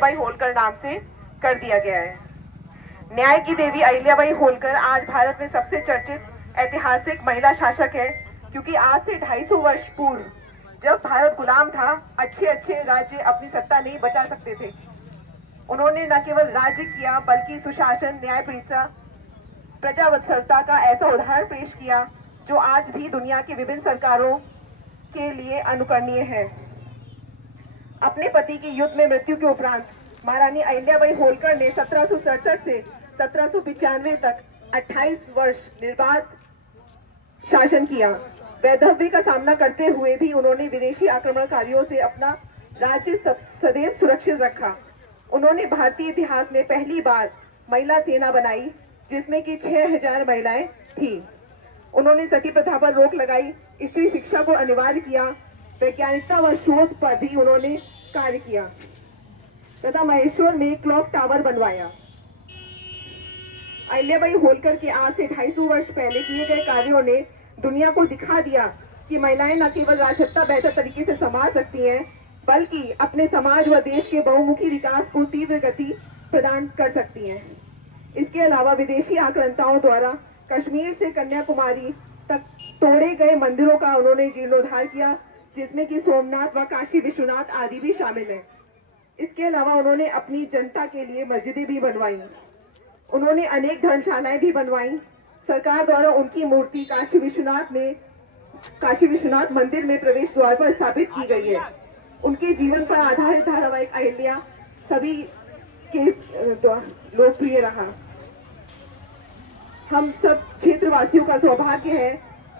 अहिल्याबाई होलकर नाम से कर दिया गया है। न्याय की देवी अहिल्याबाई होलकर आज भारत में सबसे चर्चित ऐतिहासिक महिला शासक है, क्योंकि आज से 250 वर्ष पूर्व जब भारत गुलाम था, अच्छे अच्छे राज्य अपनी सत्ता नहीं बचा सकते थे। उन्होंने न केवल राज्य किया बल्कि सुशासन, न्यायप्रियता, प्रजावत्सलता का ऐसा उदाहरण पेश किया जो आज भी दुनिया की विभिन्न सरकारों के लिए अनुकरणीय है। अपने पति की युद्ध में मृत्यु के उपरांत महारानी अहिल्याबाई होलकर ने 1767 से 1795 तक 28 वर्ष निर्बाध शासन किया। वैधव्य का सामना करते हुए भी उन्होंने विदेशी आक्रमणकारियों से अपना राज्य सदैव सुरक्षित रखा। उन्होंने भारतीय इतिहास में पहली बार महिला सेना बनाई, जिसमें कि 6000 महिलाएं थीं। उन्होंने सती प्रथा पर रोक लगाई, स्त्री शिक्षा को अनिवार्य किया, वैज्ञानिकता व शोध पर भी उन्होंने कार्य किया तथा महेश्वर में क्लॉक टावर बनवाया। अहिल्याबाई होलकर के आज से 250 वर्ष पहले किए गए कार्यों ने दुनिया को दिखा दिया कि महिलाएं न केवल राजसत्ता बेहतर तरीके से संभाल सकती हैं, बल्कि अपने समाज व देश के बहुमुखी विकास को तीव्र गति प्रदान कर सकती हैं। इसके अलावा विदेशी आक्रांताओं द्वारा कश्मीर से कन्याकुमारी तक तोड़े गए मंदिरों का उन्होंने जीर्णोद्धार किया, जिसमें कि सोमनाथ व काशी विश्वनाथ आदि भी शामिल है। इसके अलावा उन्होंने अपनी जनता के लिए मस्जिदें भी बनवाई। उन्होंने अनेक धर्मशालाएं भी बनवाई। सरकार द्वारा उनकी मूर्ति काशी विश्वनाथ मंदिर में प्रवेश द्वार पर स्थापित की गई है। उनके जीवन पर आधारित धारावाहिक अहिल्या सभी के लोकप्रिय रहा। हम सब क्षेत्रवासियों का सौभाग्य है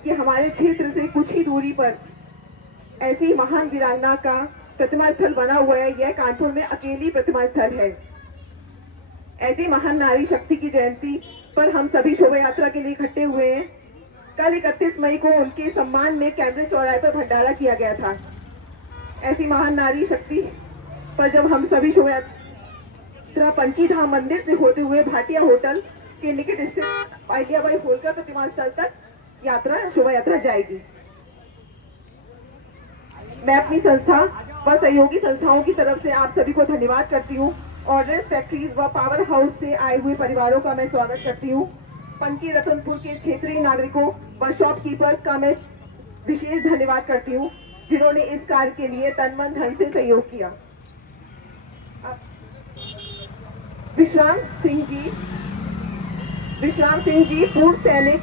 कि हमारे क्षेत्र से कुछ ही दूरी पर ऐसी महान वीरांगना का प्रतिमा स्थल बना हुआ है। यह कानपुर में अकेली प्रतिमा स्थल है। ऐसी महान नारी शक्ति की जयंती पर हम सभी शोभा यात्रा के लिए इकट्ठे हुए हैं। कल 31 मई को उनके सम्मान में कैमरे चौराहे पर भंडारा किया गया था। ऐसी महान नारी शक्ति पर जब हम सभी शोभा यात्रा पंकी धाम मंदिर से होते हुए भाटिया होटल के निकट स्थित अहिल्याबाई होलकर प्रतिमा स्थल तक शोभा यात्रा जाएगी। मैं अपनी संस्था व सहयोगी संस्थाओं की तरफ से आप सभी को धन्यवाद करती हूँ। ऑर्डनेंस फैक्ट्रीज व पावर हाउस से आए हुए परिवारों का मैं स्वागत करती हूँ। पंकी रतनपुर के क्षेत्रीय नागरिकों व शॉपकीपर्स का मैं विशेष धन्यवाद करती हूँ, जिन्होंने इस कार्य के लिए तन मन धन से सहयोग किया। विश्राम सिंह जी पूर्व सैनिक,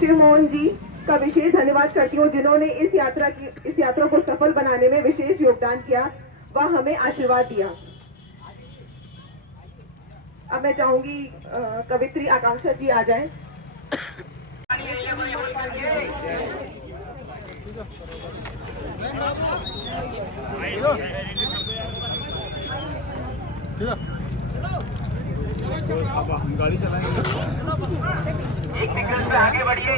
शिवमोहन जी का विशेष धन्यवाद करती हूँ, जिन्होंने इस यात्रा को सफल बनाने में विशेष योगदान किया व हमें आशीर्वाद दिया। अब मैं चाहूंगी कवित्री आकांक्षा जी आ जाएं। अब हम गाड़ी चलाएंगे। एक सीक्वेंस में आगे बढ़िए,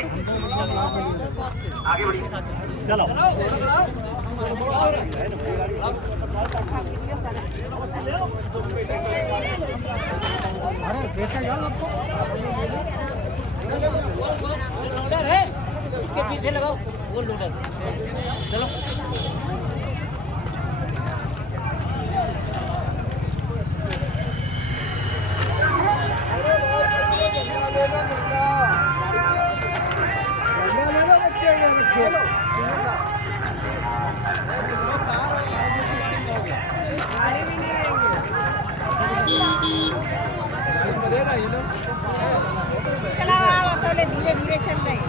आगे बढ़िए, चलो। अरे बेटा यार आपको लोडर है, उसके पीछे लगाओ वो लोडर। चलो धीरे धीरे चल रहे हैं।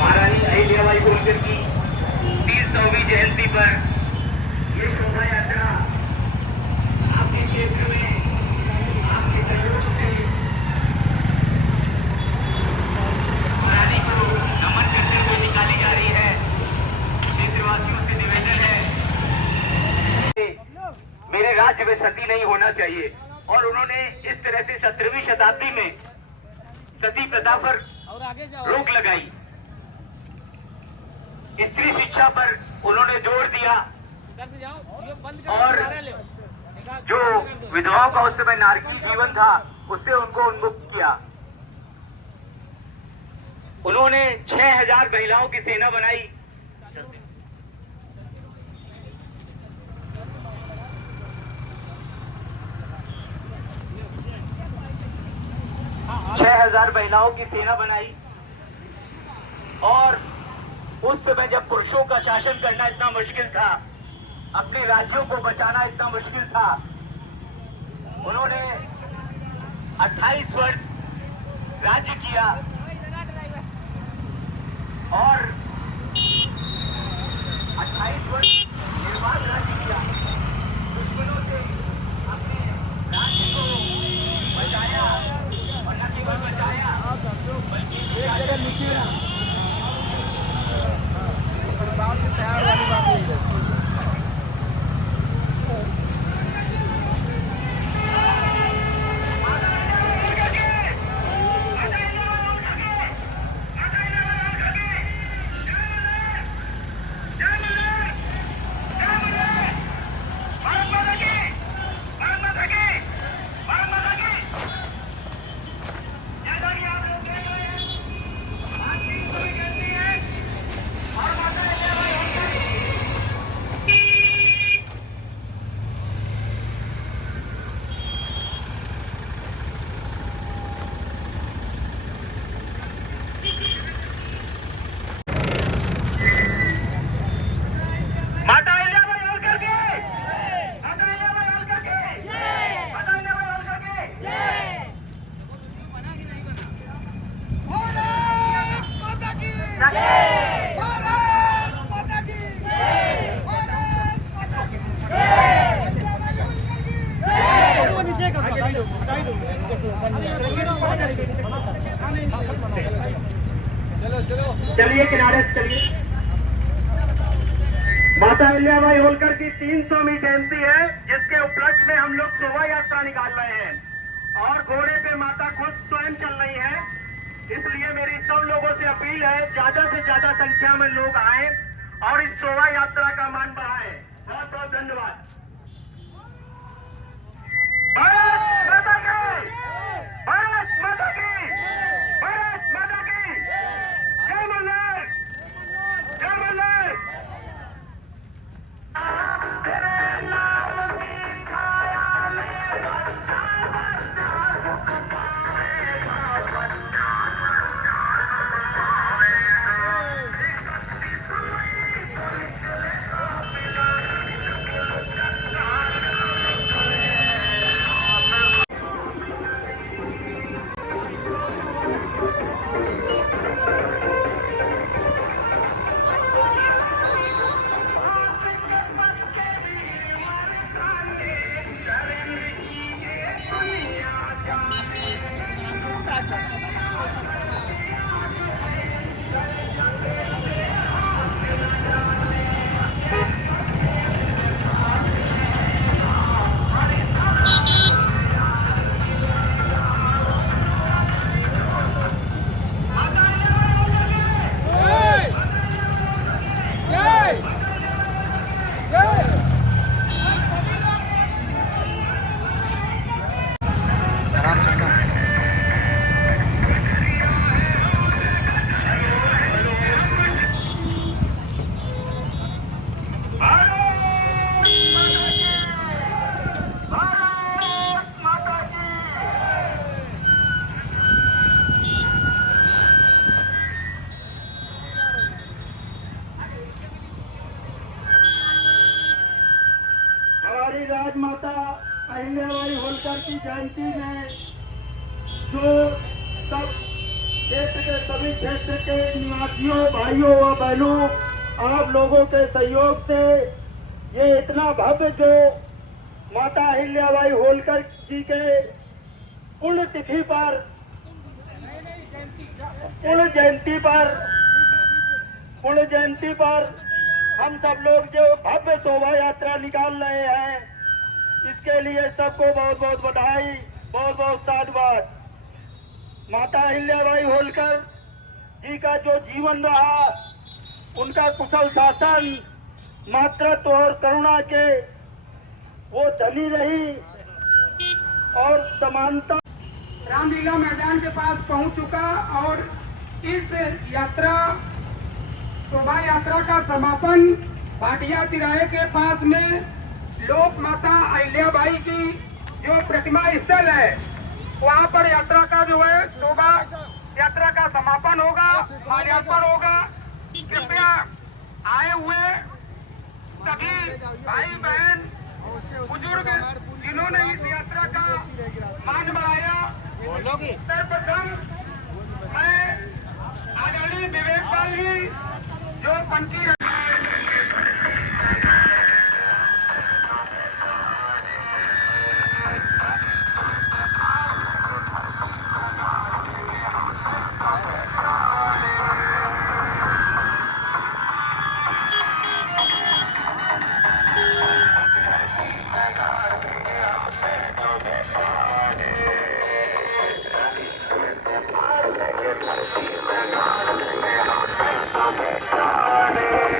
महारानी अहिल्याबाई होलकर की 300वीं जयंती पर ये शोभा यात्रा आपके क्षेत्र में आपके सहयोग से महारानी को नमन करते हुए निकाली जा रही है। क्षेत्रवासियों से निवेदन है, मेरे राज्य में सती नहीं होना चाहिए और उन्होंने इस तरह से 17वीं शताब्दी में सती प्रथा पर रोक लगाई। स्त्री शिक्षा पर उन्होंने जोर दिया और जो विधवाओं का उस समय नारकी जीवन था उससे उनको उन्मुक्त किया। उन्होंने 6000 महिलाओं की सेना बनाई। 6000 महिलाओं की सेना बनाई और उस समय जब पुरुषों का शासन करना इतना मुश्किल था, अपने राज्यों को बचाना इतना मुश्किल था, उन्होंने 28 वर्ष राज्य किया और 28 वर्ष निर्बाध राज्य किया। दुश्मनों से अपने राज्य को बचाया और न केवल बचाया बल्कि माता अहिल्याबाई होलकर की 300वीं जयंती है, जिसके उपलक्ष्य में हम लोग शोभा यात्रा निकाल रहे हैं और घोड़े पे माता खुद स्वयं चल रही है। इसलिए मेरी सब लोगों से अपील है, ज्यादा से ज्यादा संख्या में लोग आए और इस शोभा यात्रा का मान बढ़ाएं। बहुत बहुत धन्यवाद। भारत माता की, भारत माता की, भारत माता की जय मल्हार, जय मल्हार। हमारी राजमाता अहिल्याबाई होलकर की जयंती में जो सब क्षेत्र के सभी क्षेत्र के निवासियों, भाइयों व बहनों, आप लोगों के सहयोग से ये इतना भव्य जो माता अहिल्याबाई होलकर जी के पुण्यतिथि पर, पुण्य जयंती पर हम सब लोग जो भव्य शोभा यात्रा निकाल रहे हैं, इसके लिए सबको बहुत बहुत बधाई, बहुत बहुत साधुवाद। माता अहिल्याबाई होलकर जी का जो जीवन रहा, उनका कुशल शासन, मातृत्व और करुणा के वो धनी रही और समानता। रामलीला मैदान के पास पहुंच चुका और इस यात्रा शोभा यात्रा का समापन भाटिया तिराहे के पास में लोक माता अहिल्याबाई की जो प्रतिमा स्थल है, वहाँ पर यात्रा का जो है शोभा यात्रा का समापन होगा, माल्यार्पण होगा। कृपया आए हुए सभी भाई बहन बुजुर्ग जिन्होंने इस यात्रा का मान बढ़ाया, सर्वप्रथम मैं आदरणीय विवेक पाल जी जो पंक्ति Amen.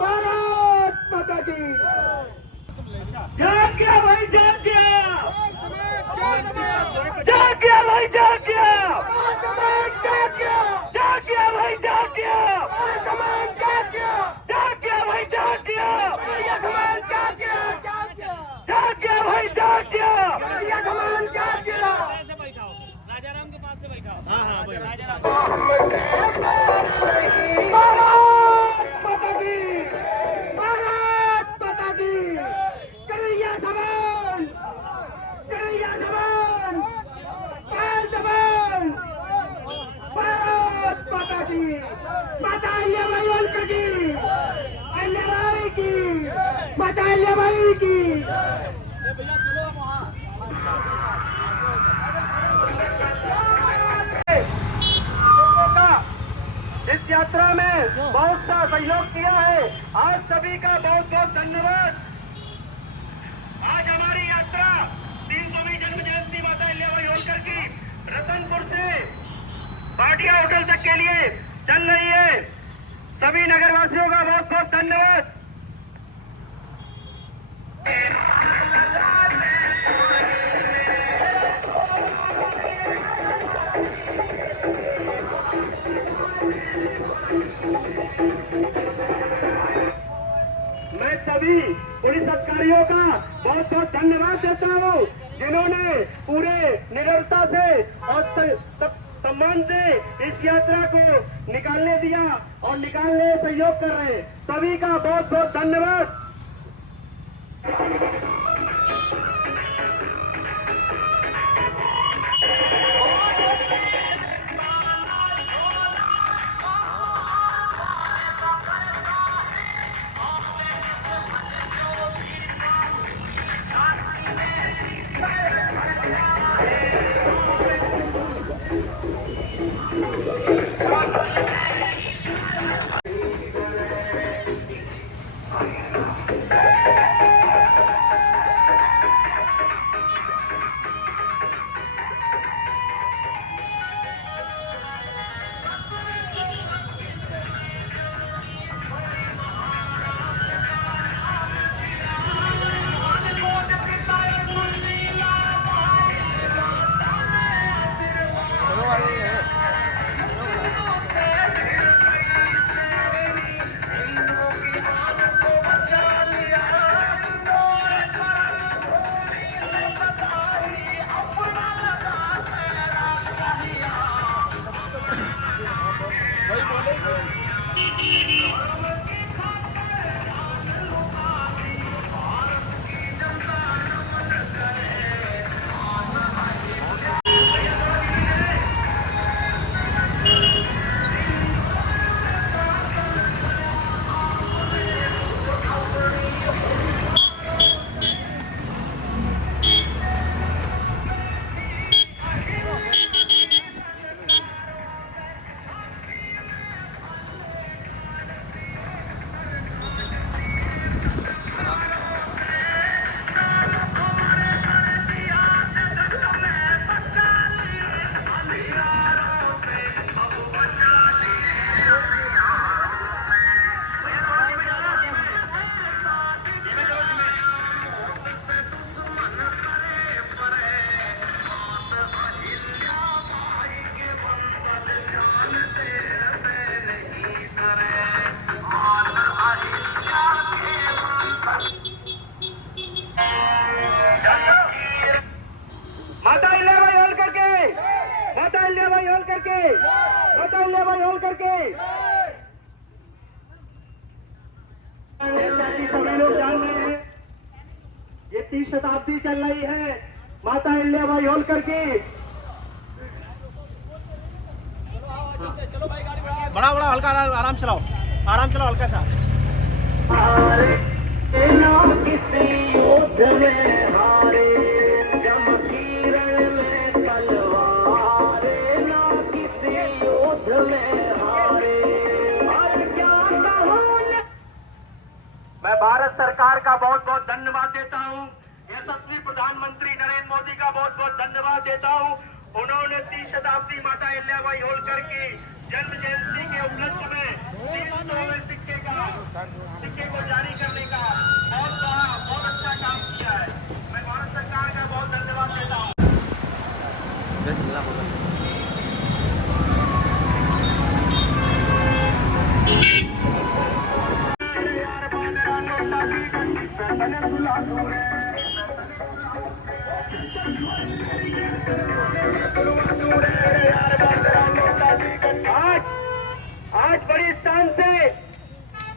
भारत माता की जाग गया भाई, जाग गया, जाग गया भाई, जाग गया, जाग गया भाई, जाग गया, जाग गया भाई, जाग गया, जाग गया भाई, जाग गया। राजाराम के पास से बैठाओ। हाँ हाँ राजाराम। भारत माता की, भारत माता की, कन्हैया जवान, कन्हैया जवान, काल जवान, भारत माता की, माता अहिल्याबाई होलकर की, अहिल्याबाई की, माता अहिल्याबाई की। इस यात्रा में बहुत सा सहयोग किया है, आज सभी का बहुत बहुत धन्यवाद। आज हमारी यात्रा 300वीं जन्म जयंती माता अहिल्याबाई होलकर की रतनपुर से भाटिया होटल तक के लिए चल रही है। सभी नगरवासियों का बहुत बहुत धन्यवाद। मैं सभी पुलिस अधिकारियों का बहुत बहुत धन्यवाद देता हूँ, जिन्होंने पूरे निडरता से और सम्मान से इस यात्रा को निकालने दिया और निकालने सहयोग कर रहे हैं। सभी का बहुत बहुत धन्यवाद। माता अहिल्याबाई होलकर के, माता अहिल्याबाई होलकर के, माता अहिल्याबाई होलकर के। जैसा कि सभी लोग जान रहे हैं, ये 30 शताब्दी चल रही है माता अहिल्याबाई होलकर की। बड़ा बड़ा हल्का आराम चलाओ, आराम चलाओ हल्का सा। मैं भारत सरकार का बहुत बहुत धन्यवाद देता हूँ, यशस्वी प्रधानमंत्री नरेंद्र मोदी का बहुत बहुत धन्यवाद देता हूँ। उन्होंने 30 शताब्दी माता अहिल्याबाई होलकर की जन्म जयंती के उपलक्ष्य में 300वें सिक्के का आज बड़ी शान से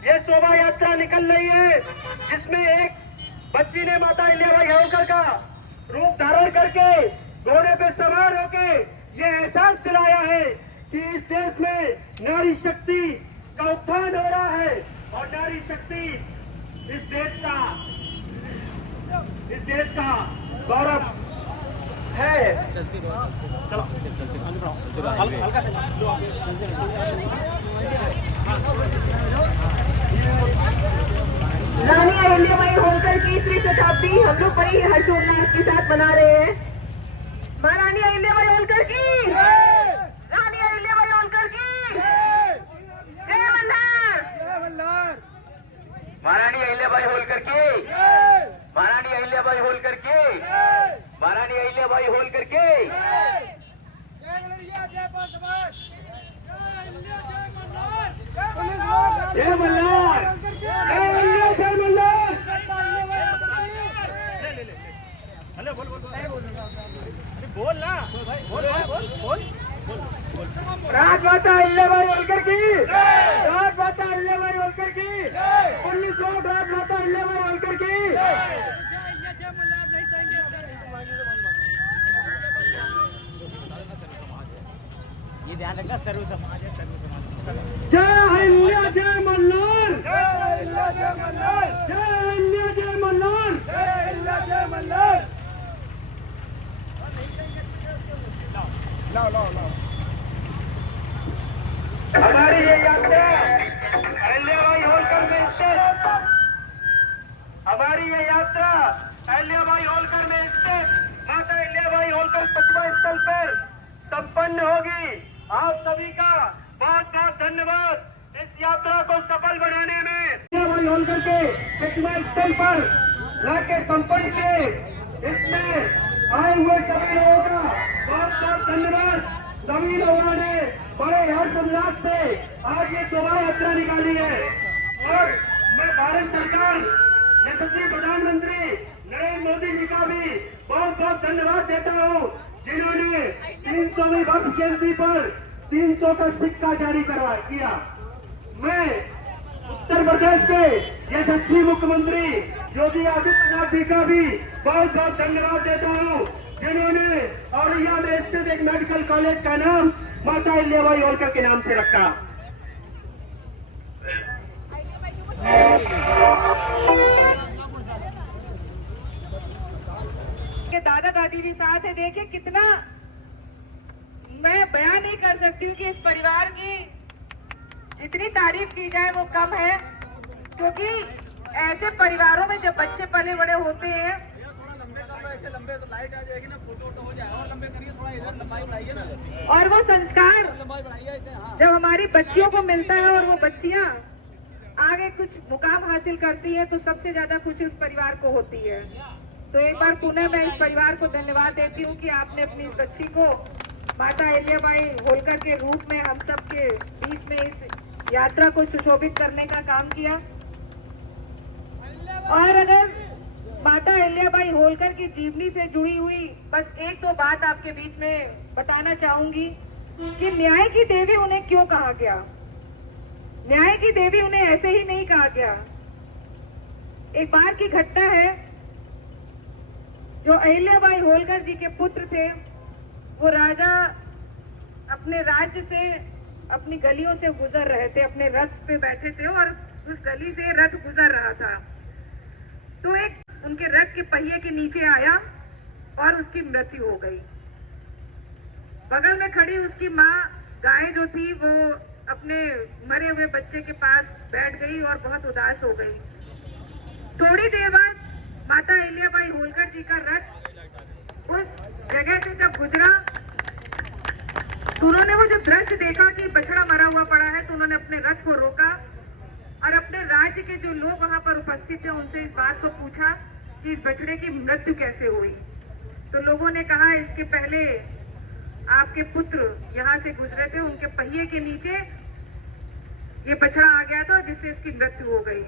ये शोभा यात्रा निकल रही है, जिसमें एक बच्ची ने माता अहिल्याबाई होलकर का रूप धारण करके घोड़े पे सवार होके ये एहसास दिलाया है कि इस देश में नारी शक्ति का उत्थान हो रहा है और नारी शक्ति इस देश का गौरव है। रानी अहिल्याबाई होलकर की 3वीं शताब्दी हम लोग बड़ी हर्षोल्लास के साथ मना रहे हैं। महारानी अहिल्याबाई होलकर की, रानी अहिल्याबाई होलकर की जय मल्हार। महारानी अहिल्याबाई होलकर की, महारानी अहिल्याबाई होलकर की, महारानी अहिल्याबाई होलकर की। जय मल्हार, जय मल्हार। राजमाता अहिल्याबाई होलकर की, राजमाता अहिल्याबाई होलकर की, 1900 राजमाता अहिल्याबाई होलकर की। ये ध्यान रखना, सर्व समाज है, सर्व समाज। जय अहिल्या जय मल्हार, जय अहिल्या जय मल्हार, जय अहिल्या जय मल्हार, जय अहिल्या जय मल्हार। हमारी ये यात्रा अहिल्याबाई होलकर में स्थित, हमारी ये यात्रा अहिल्याबाई होलकर में स्थित माता अहिल्याबाई होलकर प्रतिमा स्थल पर संपन्न होगी। आप सभी का बहुत बहुत धन्यवाद इस यात्रा को सफल बनाने में। अहिल्याबाई होलकर के प्रतिमा स्थल पर लाके संपन्न किए, इसमें आए हुए सभी लोगों का बहुत बहुत धन्यवाद। सभी लोगों ने बड़े हर्षोल्लास से आज ये शोभा यात्रा निकाली है और मैं भारत सरकार यशस्वी प्रधानमंत्री नरेंद्र मोदी जी का भी बहुत बहुत धन्यवाद देता हूँ, जिन्होंने 300वीं वर्ष जयंती पर 300 का सिक्का जारी किया। मैं उत्तर प्रदेश के यशस्वी मुख्यमंत्री योगी आदित्यनाथ जी का भी बहुत बहुत धन्यवाद देता हूँ, जिन्होंने औरैया में स्थित एक मेडिकल कॉलेज का नाम माता अहिल्याबाई होलकर के नाम से रखा। दादा दादी भी साथ है। देखिए कितना, मैं बयान नहीं कर सकती हूँ कि इस परिवार की जितनी तारीफ की जाए वो कम है, क्योंकि ऐसे परिवारों में जब बच्चे पले बड़े होते हैं, और वो संस्कार जब हमारी बच्चियों को मिलता है और वो बच्चियां आगे कुछ मुकाम हासिल करती है, तो सबसे ज्यादा खुशी उस परिवार को होती है। तो एक बार पुनः मैं इस परिवार को धन्यवाद देती हूँ कि आपने अपनी इस बच्ची को माता अहिल्याबाई होलकर के रूप में हम सब के बीच में इस यात्रा को सुशोभित करने का काम किया। और अगर माता अहिल्याबाई होलकर की जीवनी से जुड़ी हुई बस एक दो बात आपके बीच में बताना चाहूंगी कि न्याय की देवी उन्हें क्यों कहा गया। न्याय की देवी उन्हें ऐसे ही नहीं कहा गया। एक बार की घटना है, जो अहिल्याबाई होलकर जी के पुत्र थे, वो राजा अपने राज्य से अपनी गलियों से गुजर रहे थे, अपने रथ पे बैठे थे और उस गली से रथ गुजर रहा था। तो एक उनके रथ के पहिए के नीचे आया और उसकी मृत्यु हो गई। बगल में खड़ी उसकी माँ गाय जो थी वो अपने मरे हुए बच्चे के पास बैठ गई और बहुत उदास हो गई। थोड़ी देर बाद माता अहिल्याबाई होलकर जी का रथ उस जगह से जब गुजरा तो उन्होंने वो जो दृश्य देखा कि बछड़ा मरा हुआ पड़ा है, तो उन्होंने अपने रथ को रोका और अपने राज्य के जो लोग वहां पर उपस्थित थे उनसे इस बात को पूछा कि इस बछड़े की मृत्यु कैसे हुई। तो लोगों ने कहा, इसके पहले आपके पुत्र यहाँ से गुजरे थे, उनके पहिए के नीचे ये बछड़ा आ गया था जिससे इसकी मृत्यु हो गई।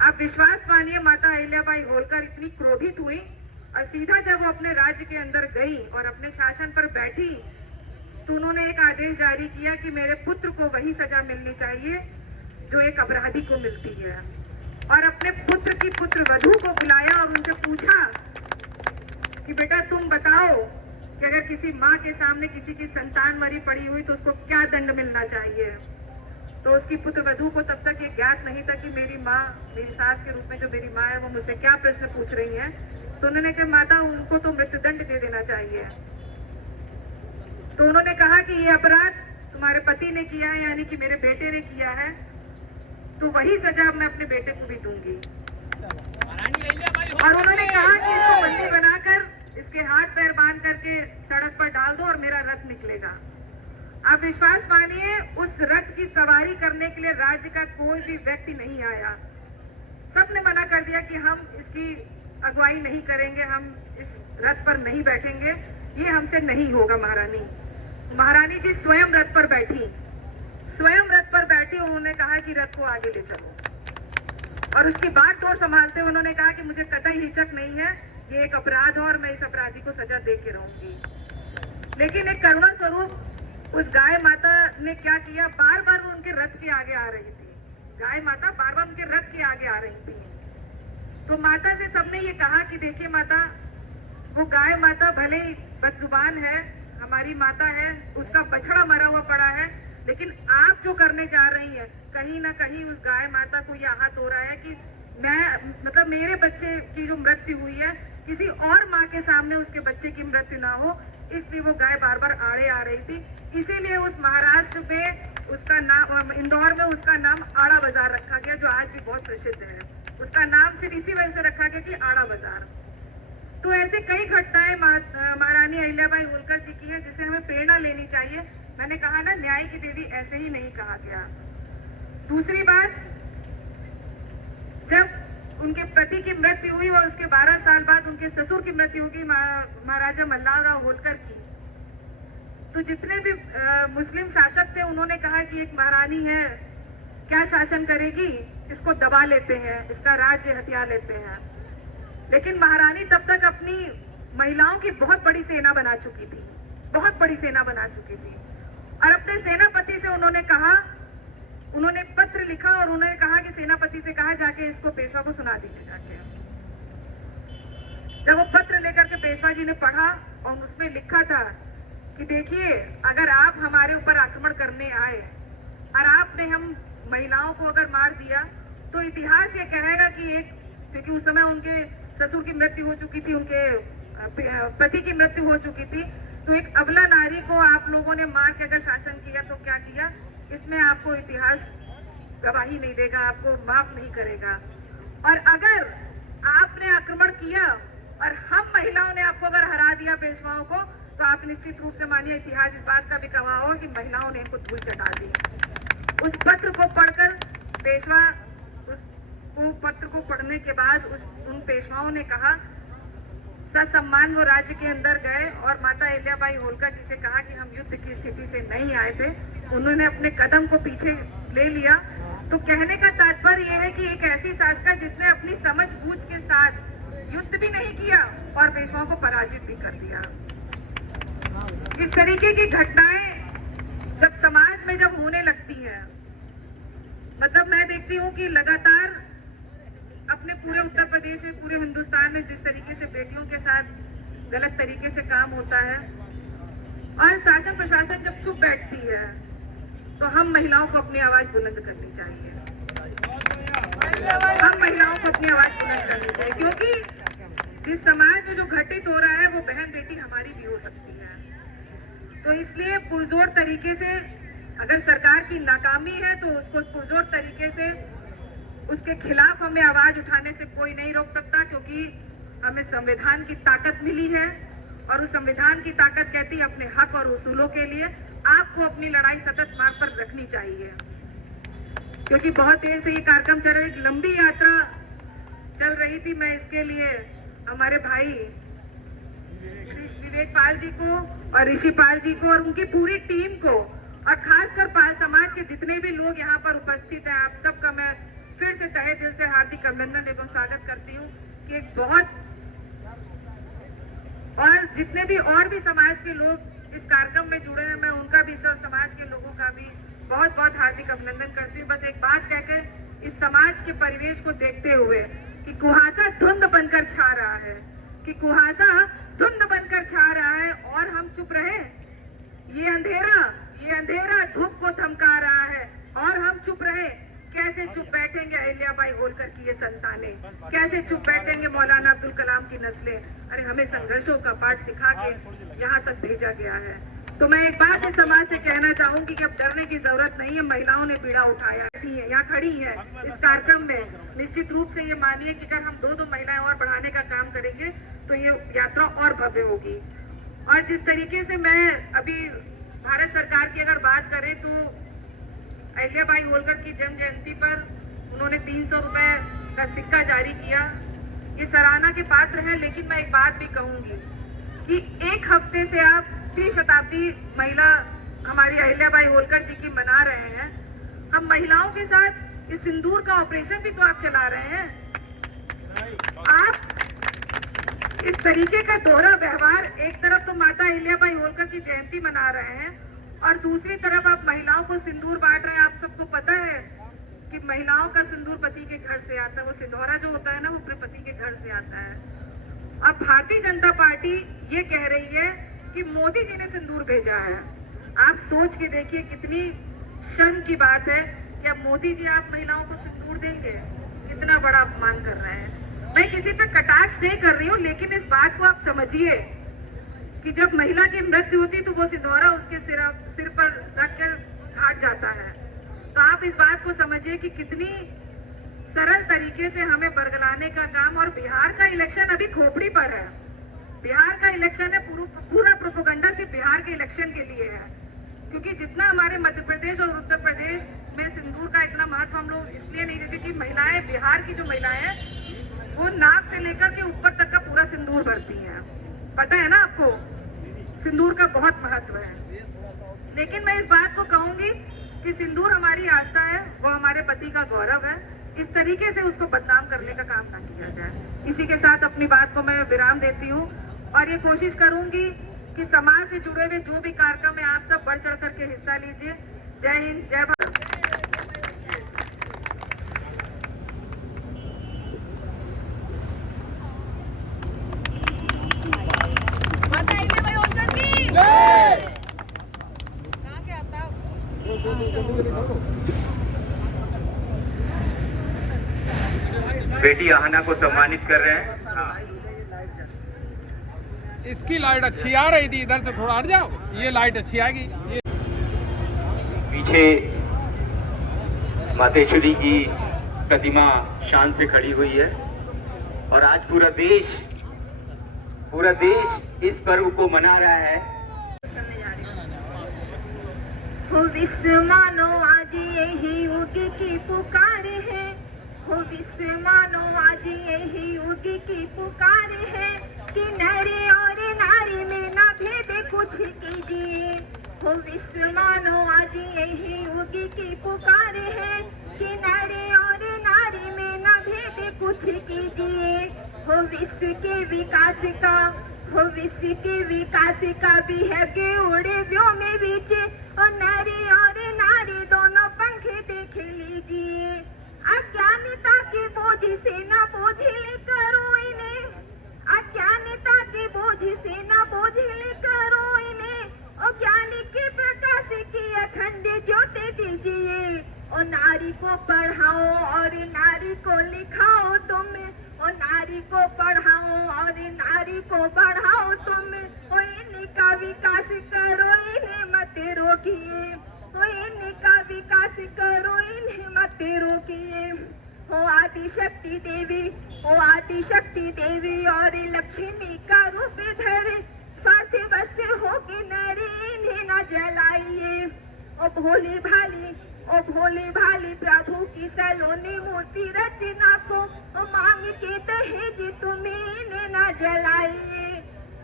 आप विश्वास मानिए, माता अहिल्याबाई होलकर इतनी क्रोधित हुई और सीधा जब वो अपने राज्य के अंदर गई और अपने शासन पर बैठी तो उन्होंने एक आदेश जारी किया कि मेरे पुत्र को वही सजा मिलनी चाहिए जो एक अपराधी को मिलती है, और अपने पुत्र की पुत्र वधू को बुलाया और उनसे पूछा कि बेटा तुम बताओ कि अगर किसी माँ के सामने किसी की संतान मरी पड़ी हुई तो उसको क्या दंड मिलना चाहिए। तो उसकी पुत्र वधू को तब तक ये ज्ञात नहीं था कि मेरी माँ, मेरी सास के रूप में जो मेरी माँ है, वो मुझसे क्या प्रश्न पूछ रही है। तो उन्होंने कहा माता उनको तो मृत्युदंड दे देना चाहिए। तो उन्होंने कहा कि ये अपराध तुम्हारे पति ने किया है, यानी कि मेरे बेटे ने किया है, तो वही सजा मैं अपने बेटे को भी दूंगी। और उन्होंने कहा कि इसको बंदी बनाकर इसके हाथ पैर बांध करके सड़क पर डाल दो और मेरा रथ निकलेगा। आप विश्वास मानिए उस रथ की सवारी करने के लिए राज्य का कोई भी व्यक्ति नहीं आया। सबने मना कर दिया कि हम इसकी अगुवाई नहीं करेंगे, हम इस रथ पर नहीं बैठेंगे, ये हमसे नहीं होगा। महारानी जी स्वयं रथ पर बैठी, उन्होंने कहा कि रथ को आगे ले चलो और उसकी बात तोड़ संभालते हुए उन्होंने कहा कि मुझे कतई हिचक नहीं है, ये एक अपराध है और मैं इस अपराधी को सजा दे के रहूंगी। लेकिन एक करुणा स्वरूप उस गाय माता ने क्या किया, बार बार वो उनके रथ के आगे आ रही थी। गाय माता बार बार उनके रथ के आगे आ रही थी। तो माता से सबने ये कहा कि देखिए माता, वो गाय माता भले ही बदजुबान है, हमारी माता है, उसका बछड़ा मरा हुआ पड़ा है, लेकिन आप जो करने जा रही हैं कहीं ना कहीं उस गाय माता को ये आहत हो रहा है कि मैं मेरे बच्चे की जो मृत्यु हुई है किसी और माँ के सामने उसके बच्चे की मृत्यु ना हो, इसलिए वो गाय बार बार आड़े आ रही थी। इसीलिए उस महाराष्ट्र में उसका नाम, इंदौर में उसका नाम आड़ा बाजार रखा गया, जो आज भी बहुत प्रसिद्ध है। उसका नाम सिर्फ इसी वजह से रखा गया कि आड़ा बाजार। तो ऐसे कई घटनाएं महारानी अहिल्याबाई होलकर जी की है जिसे हमें प्रेरणा लेनी चाहिए। मैंने कहा ना, न्याय की देवी ऐसे ही नहीं कहा गया। दूसरी बात, जब उनके पति की मृत्यु हुई और उसके 12 साल बाद उनके ससुर की मृत्यु होगी महाराजा मल्हारराव होलकर की, तो जितने भी मुस्लिम शासक थे उन्होंने कहा कि एक महारानी है, क्या शासन करेगी, इसको दबा लेते हैं, इसका राज्य हथिया लेते हैं। लेकिन महारानी तब तक अपनी महिलाओं की बहुत बड़ी सेना बना चुकी थी, बहुत बड़ी सेना बना चुकी थी। और अपने सेनापति से उन्होंने पत्र लिखा और उन्होंने कहा कि सेनापति से कहा जाके इसको पेशवा को सुना दीजिए जाके। जब वो पत्र लेकर के पेशवा जी ने पढ़ा और उसमें लिखा था कि देखिए, अगर आप हमारे ऊपर आक्रमण करने आए और आपने हम महिलाओं को अगर मार दिया तो इतिहास ये कहेगा कि क्योंकि उस समय उनके ससुर की मृत्यु हो चुकी थी, उनके पति की मृत्यु हो चुकी थी, तो एक अबला नारी को आप लोगों ने मार के अगर शासन किया तो क्या किया, इसमें आपको इतिहास गवाही नहीं देगा, आपको माफ नहीं करेगा। और अगर आपने आक्रमण किया और हम महिलाओं ने आपको अगर हरा दिया पेशवाओं को, तो आप निश्चित रूप से मानिए इतिहास इस बात का भी गवाह हो कि महिलाओं ने इनको धूल चटा दी। उस पत्र को पढ़कर पेशवा, उस पत्र को पढ़ने के बाद उन पेशवाओं ने कहा, ससम्मान वो राज्य के अंदर गए और माता अहिल्याबाई होलकर जी से कहा कि हम युद्ध की स्थिति से नहीं आए थे। उन्होंने अपने कदम को पीछे ले लिया। तो कहने का तात्पर्य यह है कि एक ऐसी शासिका जिसने अपनी समझ बूझ के साथ युद्ध भी नहीं किया और पेशवाओं को पराजित भी कर दिया। इस तरीके की घटनाएं जब समाज में जब होने लगती है, मतलब मैं देखती हूँ कि लगातार अपने पूरे उत्तर प्रदेश में, पूरे हिंदुस्तान में जिस तरीके से बेटियों के साथ गलत तरीके से काम होता है और शासन प्रशासन जब चुप बैठती है, तो हम महिलाओं को अपनी आवाज बुलंद करनी चाहिए। हम महिलाओं को अपनी आवाज बुलंद करनी चाहिए, क्योंकि जिस समाज में जो घटित हो रहा है वो बहन बेटी हमारी भी हो सकती है। तो इसलिए पुरजोर तरीके से, अगर सरकार की नाकामी है तो उसको पुरजोर तरीके से उसके खिलाफ हमें आवाज उठाने से कोई नहीं रोक सकता, क्योंकि हमें संविधान की ताकत मिली है और उस संविधान की ताकत कहती है अपने हक और उसूलों के लिए आपको अपनी लड़ाई सतत मार्ग पर रखनी चाहिए। क्योंकि बहुत देर से ये कार्यक्रम चल रहा है, एक लंबी यात्रा चल रही थी। मैं इसके लिए हमारे भाई विवेक पाल जी को और ऋषि पाल जी को और उनकी पूरी टीम को और खासकर पाल समाज के जितने भी लोग यहाँ पर उपस्थित हैं, आप सबका मैं फिर से तहे दिल से हार्दिक अभिनंदन एवं स्वागत करती हूँ कि और जितने भी और भी समाज के लोग इस कार्यक्रम में जुड़े हैं, मैं उनका भी, सब समाज के लोगों का भी बहुत बहुत हार्दिक अभिनंदन करती हूँ। बस एक बात कहकर इस समाज के परिवेश को देखते हुए कि कुहासा धुंध बनकर छा रहा है, कि कुहासा धुंध बनकर छा रहा है और हम चुप रहे। ये अंधेरा धूप को धमका रहा है और हम चुप रहे। कैसे चुप बैठेंगे अहिल्याबाई होलकर की ये संतानें, कैसे चुप बैठेंगे मौलाना अब्दुल कलाम की नस्लें। अरे हमें संघर्षों का पाठ सिखा के यहाँ तक भेजा गया है। तो मैं एक बात इस समाज से कहना चाहूंगी कि अब डरने की जरूरत नहीं है। महिलाओं ने बीड़ा उठाया है, यहाँ खड़ी है इस कार्यक्रम में। निश्चित रूप से ये मानिए कि अगर हम दो महिलाएं और बढ़ाने का काम करेंगे तो ये यात्रा और भव्य होगी। और जिस तरीके से मैं अभी भारत सरकार की अगर बात करें तो अहिल्याबाई होलकर की जन्म जयंती पर उन्होंने 300 रुपए का सिक्का जारी किया। ये सराहना के पात्र है, लेकिन मैं एक बात भी कहूंगी कि एक हफ्ते से आप त्रिशताब्दी महिला हमारी अहिल्याबाई होलकर जी की मना रहे हैं। हम महिलाओं के साथ इस सिंदूर का ऑपरेशन भी तो आप चला रहे हैं। आप इस तरीके का दोहरा व्यवहार, एक तरफ तो माता अहिल्याबाई होलकर की जयंती मना रहे हैं और दूसरी तरफ आप महिलाओं को सिंदूर बांट रहे हैं। आप सबको पता है कि महिलाओं का सिंदूर पति के घर से आता है, वो सिंदूरा जो होता है ना, वो अपने पति के घर से आता है। अब भारतीय जनता पार्टी ये कह रही है कि मोदी जी ने सिंदूर भेजा है। आप सोच के देखिए कितनी शर्म की बात है कि अब मोदी जी आप महिलाओं को सिंदूर देंगे। कितना बड़ा अपमान कर रहे हैं। मैं किसी पे कटाक्ष नहीं कर रही हूँ, लेकिन इस बात को आप समझिए कि जब महिला की मृत्यु होती तो वो सिंदूरा उसके सिर पर रखकर घाट जाता है। तो आप इस बात को समझिए कि कितनी सरल तरीके से हमें बरगलाने का काम। और बिहार का इलेक्शन अभी खोपड़ी पर है। बिहार का इलेक्शन है, पूरा प्रोपेगेंडा सिर्फ बिहार के इलेक्शन के लिए है। क्योंकि जितना हमारे मध्य प्रदेश और उत्तर प्रदेश में सिंदूर का इतना महत्व हम लोग इसलिए नहीं देते कि महिलाएं, बिहार की जो महिलाएं हैं वो नाक से लेकर के ऊपर तक का पूरा सिंदूर भरती हैं। पता है ना आपको, सिंदूर का बहुत महत्व है। लेकिन मैं इस बात को कहूंगी कि सिंदूर हमारी आस्था है, वो हमारे पति का गौरव है। इस तरीके से उसको बदनाम करने का काम ना किया जाए। इसी के साथ अपनी बात को मैं विराम देती हूँ और ये कोशिश करूंगी कि समाज से जुड़े हुए जो भी कार्यक्रम है आप सब बढ़ चढ़ करके हिस्सा लीजिए। जय हिंद, जय भारत। बेटी आहना को सम्मानित कर रहे हैं। इसकी लाइट अच्छी आ रही थी, इधर से थोड़ा हट जाओ, ये लाइट अच्छी आएगी। पीछे मातेश्वरी की प्रतिमा शान से खड़ी हुई है और आज पूरा देश इस पर्व को मना रहा है। हो विश्व मानो आज यही युग की पुकार है। हो विश्व मानो आज यही युग की पुकार है कि नरे और नारी में ना भेद कुछ कीजिए। हो विश्व मानो आज यही युग की पुकार है कि नरे और नारी में ना भेद कुछ कीजिए। हो विश्व के विकास का, हो विश्व के विकास का भी है कि उड़े व्योम में बीच और नारी दोनों पंख देख लीजिए। अज्ञानता के बोझ से ना बोझिल करो इन्हें, अज्ञानता के बोझ से ना बोझिल करो इन्हें। और ज्ञान के प्रकाश की अखंड ज्योति दीजिए। और नारी को पढ़ाओ और नारी को लिखाओ तुम। और नारी को पढ़ाओ और नारी को बढ़ाओ तुम। और इनका विकास करो, इन्हें मत रोकिए। तो इनका विकास करो, इन्हें मत रोकिए। हो आदि शक्ति देवी, हो आदि शक्ति देवी और लक्ष्मी का रूप धरे। स्वार्थ बस होगी नारी, इन्हें न जलाइए। ओ भोली भाली प्रभु की सलोनी मूर्ति रचना को मांग के दहेज तुम इन्हें न जलाइए।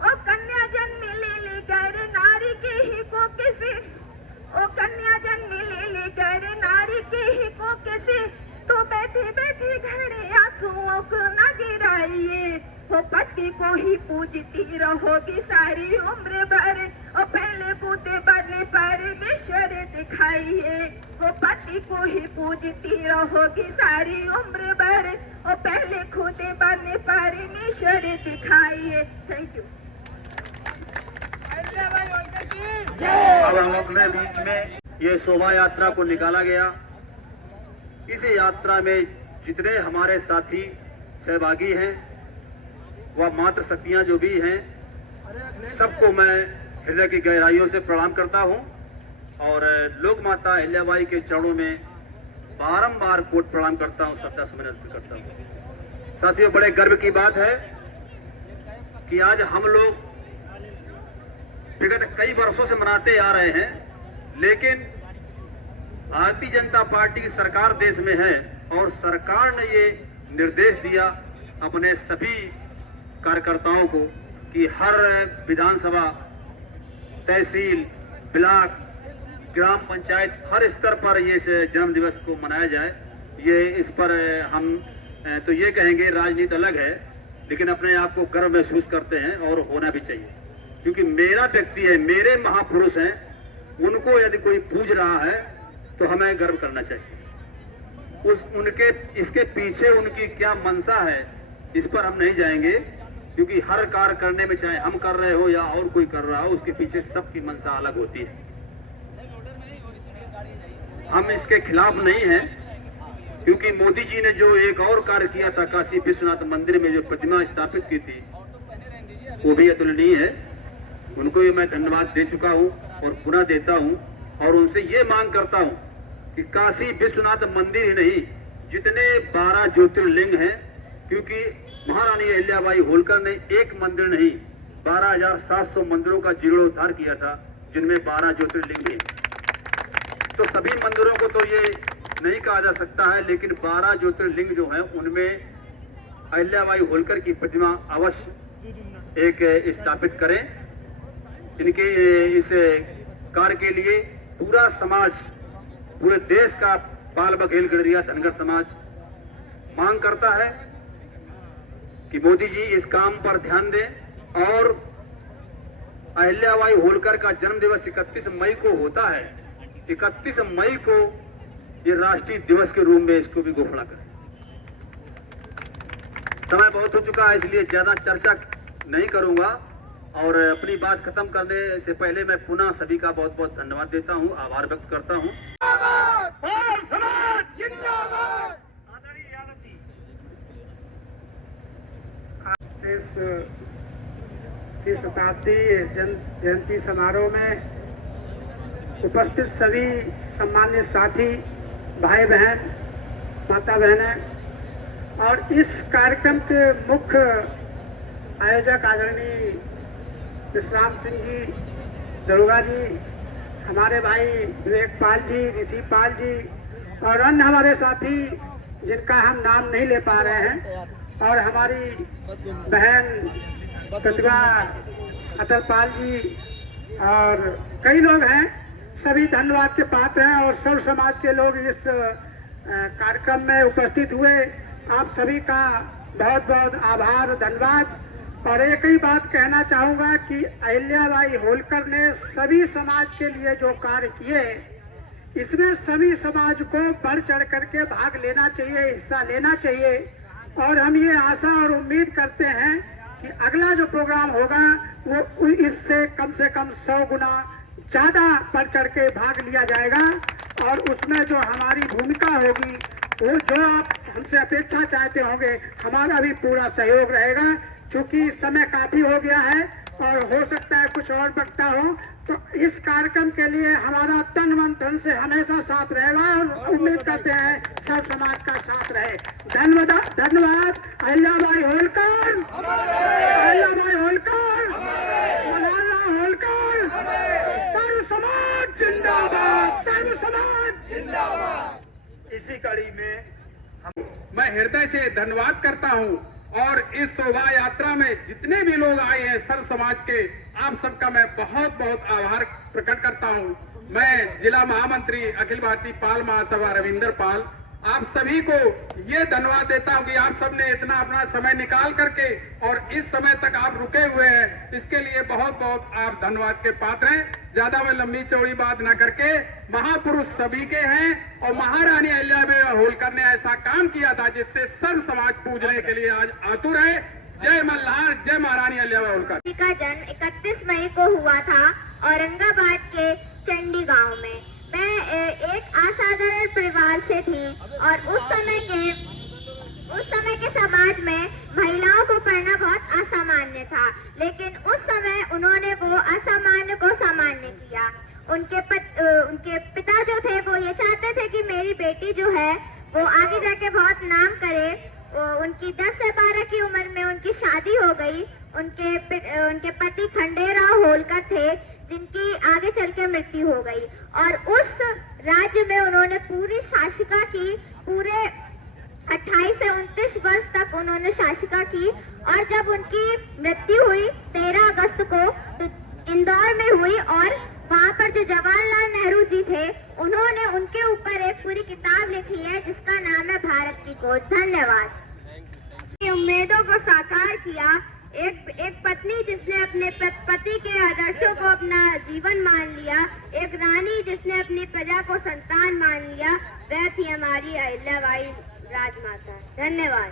ओ कन्या जन्म ले कर नारी के ही को किसे, ओ कन्या जन्म ले कर नारी के ही को किसे। तो बैठे बैठे घड़े आंसुओं को न गिराइए। हो पति को ही पूजती रहोगी सारी उम्र भर। और पहले कूदे बने परमेश्वर दिखाइए, वो पति को ही पूजती रहोगी सारी उम्र भर, वो पहले कूदे बने परमेश्वर दिखाइए। Thank you. अब हम अपने बीच में ये शोभा यात्रा को निकाला गया। इस यात्रा में जितने हमारे साथी सहभागी हैं, वह मातृ शक्तियां जो भी हैं, सबको मैं हृदय की गहराइयों से प्रणाम करता हूं और लोक माता अहिल्याबाई के चरणों में बारंबार कोट प्रणाम करता हूं, श्रद्धा सुमन अर्पित करता हूं। साथियों, बड़े गर्व की बात है कि आज हम लोग विगत कई वर्षों से मनाते आ रहे हैं, लेकिन भारतीय जनता पार्टी की सरकार देश में है और सरकार ने ये निर्देश दिया अपने सभी कार्यकर्ताओं को कि हर विधानसभा, तहसील, ब्लॉक, ग्राम पंचायत, हर स्तर पर ये जन्म दिवस को मनाया जाए। ये इस पर हम तो ये कहेंगे राजनीति अलग है, लेकिन अपने आप को गर्व महसूस करते हैं और होना भी चाहिए, क्योंकि मेरा व्यक्ति है, मेरे महापुरुष हैं, उनको यदि कोई पूज रहा है तो हमें गर्व करना चाहिए। उनके इसके पीछे उनकी क्या मंशा है, इस पर हम नहीं जाएंगे, क्योंकि हर कार्य करने में, चाहे हम कर रहे हो या और कोई कर रहा हो, उसके पीछे सबकी मंशा अलग होती है। हम इसके खिलाफ नहीं हैं, क्योंकि मोदी जी ने जो एक और कार्य किया था, काशी विश्वनाथ मंदिर में जो प्रतिमा स्थापित की थी, वो भी अतुलनीय है। उनको भी मैं धन्यवाद दे चुका हूँ और पुनः देता हूँ, और उनसे ये मांग करता हूँ कि काशी विश्वनाथ मंदिर ही नहीं, जितने 12 ज्योतिर्लिंग हैं, क्योंकि महारानी अहिल्याबाई होलकर ने एक मंदिर नहीं 12,700 मंदिरों का जीर्णोद्धार किया था, जिनमें 12 ज्योतिर्लिंग भी हैं। तो सभी मंदिरों को तो ये नहीं कहा जा सकता है, लेकिन 12 ज्योतिर्लिंग जो हैं, उनमें अहिल्याबाई होलकर की प्रतिमा अवश्य एक स्थापित करें। इनके इस कार्य के लिए पूरा समाज, पूरे देश का बाल बघेल गडरिया धनगर समाज मांग करता है कि मोदी जी इस काम पर ध्यान दें और अहिल्याबाई होलकर का जन्म दिवस 31 मई को होता है, 31 मई को ये राष्ट्रीय दिवस के रूप में इसको भी घोषणा करें। समय बहुत हो चुका है, इसलिए ज्यादा चर्चा नहीं करूंगा और अपनी बात खत्म करने से पहले मैं पुनः सभी का बहुत बहुत धन्यवाद देता हूं, आभार व्यक्त करता हूं। इस की शताब्दी जयंती समारोह में उपस्थित सभी सम्मानित साथी, भाई बहन, माता बहनें और इस कार्यक्रम के मुख्य आयोजक आदरणीय विश्राम सिंह जी, दरोगा जी, हमारे भाई विवेक पाल जी, ऋषि पाल जी और अन्य हमारे साथी जिनका हम नाम नहीं ले पा रहे हैं, और हमारी बहन प्रतिभा अटल पाल जी और कई लोग हैं, सभी धन्यवाद के पात्र हैं और सर्व समाज के लोग इस कार्यक्रम में उपस्थित हुए। आप सभी का बहुत बहुत आभार, धन्यवाद। और एक ही बात कहना चाहूँगा कि अहिल्याबाई होलकर ने सभी समाज के लिए जो कार्य किए, इसमें सभी समाज को बढ़ चढ़ करके भाग लेना चाहिए, हिस्सा लेना चाहिए। और हम ये आशा और उम्मीद करते हैं कि अगला जो प्रोग्राम होगा वो इससे कम से कम 100 गुना ज़्यादा बढ़ चढ़ के भाग लिया जाएगा, और उसमें जो हमारी भूमिका होगी, वो जो आप हमसे अपेक्षा चाहते होंगे, हमारा भी पूरा सहयोग रहेगा। चूँकि समय काफ़ी हो गया है और हो सकता है कुछ और बचता हो, तो इस कार्यक्रम के लिए हमारा तन मन धन से हमेशा साथ रहेगा और उम्मीद करते हैं सब समाज का साथ रहे। धन्यवाद। अहिल्याबाई होलकर, अहिल्याबाई होलकर, मलाला होलकर, सर्व समाज जिंदाबाद, सर्व समाज जिंदाबाद। इसी कड़ी में मैं हृदय से धन्यवाद करता हूं और इस शोभा यात्रा में जितने भी लोग आए हैं सर्व समाज के, आप सबका मैं बहुत बहुत आभार प्रकट करता हूं। मैं जिला महामंत्री अखिल भारतीय पाल महासभा रविंदर पाल आप सभी को ये धन्यवाद देता हूँ कि आप सबने इतना अपना समय निकाल करके और इस समय तक आप रुके हुए हैं, इसके लिए बहुत बहुत आप धन्यवाद के पात्र हैं। ज्यादा मैं लंबी चौड़ी बात न करके, महापुरुष सभी के हैं और महारानी अहिल्याबाई होलकर ने ऐसा काम किया था जिससे सर्व समाज पूजने के लिए आज आतुर है। जय मल्हार, जय महारानी अहिल्याबाई होलकर। का जन्म 31 मई को हुआ था औरंगाबाद के चंडी गांव में। मैं एक असाधारण परिवार से थी और उस समय के समाज में महिलाओं को पढ़ना बहुत असामान्य था, लेकिन उस समय उन्होंने वो असामान्य को सामान्य किया। उनके पिता जो थे वो ये चाहते थे कि मेरी बेटी जो है वो आगे जाके बहुत नाम करे। उनकी 10 से 12 की उम्र में उनकी शादी हो गई। उनके पति खंडेराव होलकर थे जिनकी आगे चल के मृत्यु हो गई और उस राज्य में उन्होंने पूरी शासिका की। पूरे 28 से 29 वर्ष तक उन्होंने शासिका की और जब उनकी मृत्यु हुई 13 अगस्त को तो इंदौर में हुई और वहाँ पर जो जवाहरलाल नेहरू जी थे उन्होंने उनके ऊपर एक पूरी किताब लिखी है जिसका नाम है भारत की खोज। धन्यवाद। उम्मीदों को साकार किया। एक पत्नी जिसने अपने पति के आदर्शों को अपना जीवन मान लिया, एक रानी जिसने अपनी प्रजा को संतान मान लिया, वह थी हमारी अहिल्याबाई राजमाता। धन्यवाद।